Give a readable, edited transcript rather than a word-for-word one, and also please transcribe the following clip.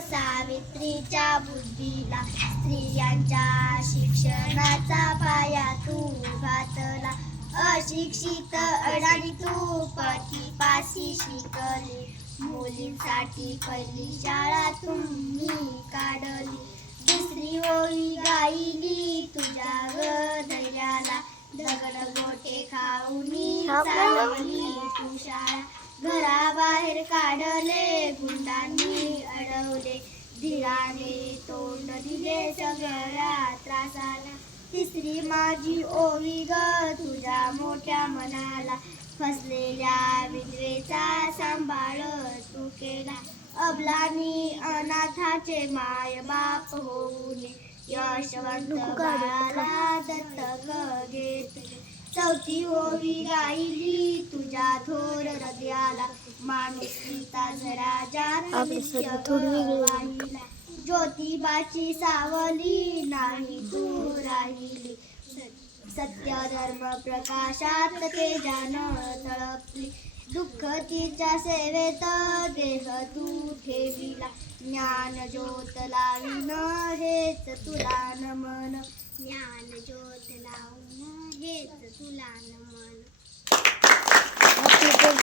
सावित्रीच्या बुद्धीला स्त्रियांच्या शिक्षणाचा पाया तू घातला. अशिक्षित अडाणी तू पाठी शिकली. मुलींसाठी पहिली शाळा तुम्ही काढली. दुसरी ओळी गायली तुझ्या धैर्याला. दगड गोटे खाऊनी चालवली तू शाळा. घराबाहेर काढले गुंडांनी अडवले. धीराने तोंड दिले सगळ्या त्रासाला. तिसरी माझी ओवी ग तुझ्या मोठ्या मनाला. फसलेल्या विधवेचा सांभाळ तू केला. अबलानी अनाथाचे माय बाप होऊन यशवंत बाळाला दत्तक घेतले. चौथी ओवी गायली तुझ्या थोर हृदयाला. माणुसकीचा झरा वाहिला. ज्योतिबाची सावली नाही तू राहिली. सत्य धर्म प्रकाशात तेजानं तळपली. दुःख तिच्या सेवेत देह तू ठेविला. ज्ञान ज्योत लावीन हेच तुला नमन. ज्ञान ज्योत लावून हेच तुला नमन.